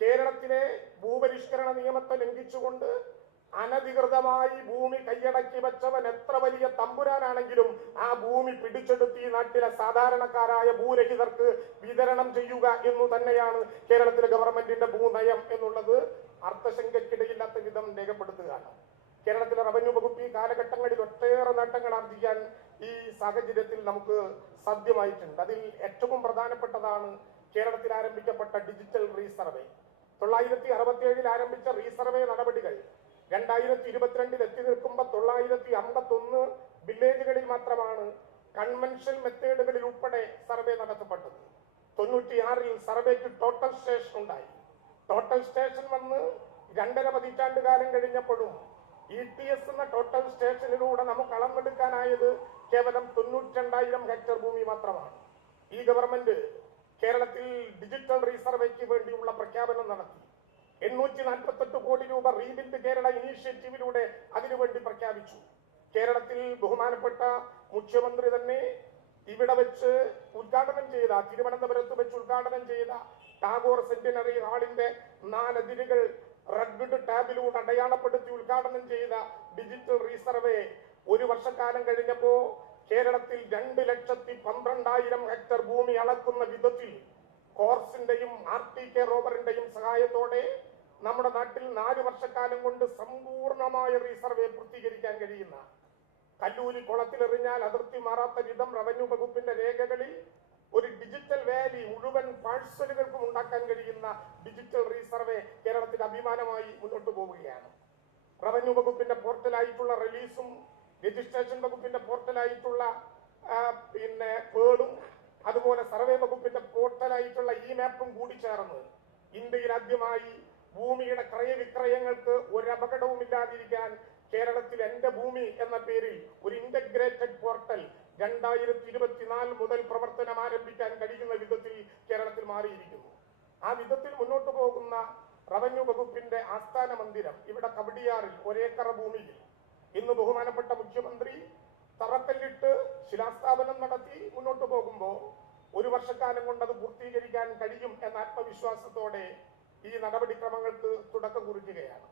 കേരളത്തിലെ ഭൂപരിഷ്കരണ നിയമത്തെ ലംഘിച്ചുകൊണ്ട് അനധികൃതമായി ഭൂമി കൈയടക്കി വെച്ചവൻ എത്ര വലിയ തമ്പുരാനാണെങ്കിലും ആ ഭൂമി പിടിച്ചെടുത്ത് ഈ നാട്ടിലെ സാധാരണക്കാരായ ഭൂരഹിതർക്ക് വിതരണം ചെയ്യുക എന്നു തന്നെയാണ് കേരളത്തിലെ ഗവൺമെന്റിന്റെ ഭൂനയം എന്നുള്ളത് അർത്ഥശങ്കയ്ക്കിടയില്ലാത്ത വിധം രേഖപ്പെടുത്തുകയാണ്. കേരളത്തിലെ റവന്യൂ വകുപ്പ് ഈ കാലഘട്ടങ്ങളിൽ ഒട്ടേറെ നേട്ടങ്ങൾ ആർജിക്കാൻ ഈ സാഹചര്യത്തിൽ നമുക്ക് സാധ്യമായിട്ടുണ്ട്. അതിൽ ഏറ്റവും പ്രധാനപ്പെട്ടതാണ് കേരളത്തിൽ ആരംഭിക്കപ്പെട്ട ഡിജിറ്റൽ റീസർവേ. തൊള്ളായിരത്തി അറുപത്തിയേഴിൽ ആരംഭിച്ച റീസർവേ നടപടികൾ രണ്ടായിരത്തി ഇരുപത്തിരണ്ടിൽ എത്തി നിൽക്കുമ്പോൾ തൊള്ളായിരത്തി അമ്പത്തി ഒന്ന് വില്ലേജുകളിൽ മാത്രമാണ് കൺവെൻഷൻ മെത്തേഡുകളിൽ ഉൾപ്പെടെ സർവേ നടത്തപ്പെട്ടത്. തൊണ്ണൂറ്റിയാറിൽ സർവേക്ക് ടോട്ടൽ സ്റ്റേഷൻ ഉണ്ടായി. ടോട്ടൽ സ്റ്റേഷൻ വന്ന് രണ്ടര പതിറ്റാണ്ട് കാലം കഴിഞ്ഞപ്പോഴും ഇ ടി എസ് എന്ന ടോട്ടൽ സ്റ്റേഷനിലൂടെ നമുക്ക് അളന്നെടുക്കാനായത് കേവലം തൊണ്ണൂറ്റിരണ്ടായിരം ഹെക്ടർ ഭൂമി മാത്രമാണ്. ഈ ഗവൺമെന്റ് കേരളത്തിൽ ഡിജിറ്റൽ റീസർവേക്ക് വേണ്ടിയുള്ള പ്രഖ്യാപനം നടത്തി. എണ്ണൂറ്റി നാൽപ്പത്തെട്ട് കോടി രൂപ റീബിൽഡ് കേരള ഇനീഷ്യേറ്റീവിലൂടെ അതിനുവേണ്ടി പ്രഖ്യാപിച്ചു. കേരളത്തിൽ ബഹുമാനപ്പെട്ട മുഖ്യമന്ത്രി തന്നെ ഇവിടെ വെച്ച് ഉദ്ഘാടനം ചെയ്ത തിരുവനന്തപുരത്ത് വെച്ച് ഉദ്ഘാടനം ചെയ്ത ടാഗോർ സെന്റിനറി ഹാളിന്റെ നാലതിരുകൾ റഗ്ഡ് ടാബിലൂടെ അടയാളപ്പെടുത്തി ഉദ്ഘാടനം ചെയ്ത ഡിജിറ്റൽ റീസർവേ ഒരു വർഷക്കാലം കഴിഞ്ഞപ്പോ കേരളത്തിൽ രണ്ട് ലക്ഷത്തി പന്ത്രണ്ടായിരം ഹെക്ടർ ഭൂമി അളക്കുന്ന വിധത്തിൽ കോർസിന്റെയും ആർ ടി കെ റോബറിന്റെയും സഹായത്തോടെ നമ്മുടെ നാട്ടിൽ നാല് വർഷക്കാലം കൊണ്ട് സമ്പൂർണമായ റീസർവേ പൂർത്തീകരിക്കാൻ കഴിയുന്ന കല്ലൂരി കുളത്തിലെറിഞ്ഞാൽ അതിർത്തി മാറാത്ത വിധം റവന്യൂ വകുപ്പിന്റെ രേഖകളിൽ ഒരു ഡിജിറ്റൽ വാലി മുഴുവൻ പാഴ്സലുകൾക്കും ഉണ്ടാക്കാൻ കഴിയുന്ന ഡിജിറ്റൽ റീസർവേ കേരളത്തിൽ അഭിമാനമായി മുന്നോട്ട് പോവുകയാണ്. റവന്യൂ വകുപ്പിന്റെ പോർട്ടലായിട്ടുള്ള റിലീസും രജിസ്ട്രേഷൻ വകുപ്പിന്റെ പോർട്ടലായിട്ടുള്ള പിന്നെ പേടും അതുപോലെ സർവേ വകുപ്പിന്റെ പോർട്ടലായിട്ടുള്ള ഈ മാപ്പും കൂടി ചേർന്ന് ഇന്ത്യയിൽ ആദ്യമായി ഭൂമിയുടെ ക്രയവിക്രയങ്ങൾക്ക് ഒരു അപകടവും ഇല്ലാതിരിക്കാൻ കേരളത്തിൽ എന്റെ ഭൂമി എന്ന പേരിൽ ഒരു ഇന്റഗ്രേറ്റഡ് പോർട്ടൽ രണ്ടായിരത്തി ഇരുപത്തിനാല് മുതൽ പ്രവർത്തനം ആരംഭിക്കാൻ കഴിയുന്ന വിധത്തിൽ കേരളത്തിൽ മാറിയിരിക്കുന്നു. ആ വിധത്തിൽ മുന്നോട്ട് പോകുന്ന റവന്യൂ വകുപ്പിന്റെ ആസ്ഥാന മന്ദിരം ഇവിടെ കവടിയാറിൽ ഒരേക്കറ ഭൂമിയിൽ. ഇന്ന് ബഹുമാനപ്പെട്ട മുഖ്യമന്ത്രി തറക്കല്ലിട്ട് ശിലാസ്ഥാപനം നടത്തി മുന്നോട്ട് പോകുമ്പോൾ ഒരു വർഷക്കാലം കൊണ്ട് അത് പൂർത്തീകരിക്കാൻ കഴിയും എന്ന ആത്മവിശ്വാസത്തോടെ ഈ നടപടിക്രമങ്ങൾക്ക് തുടക്കം കുറിക്കുകയാണ്.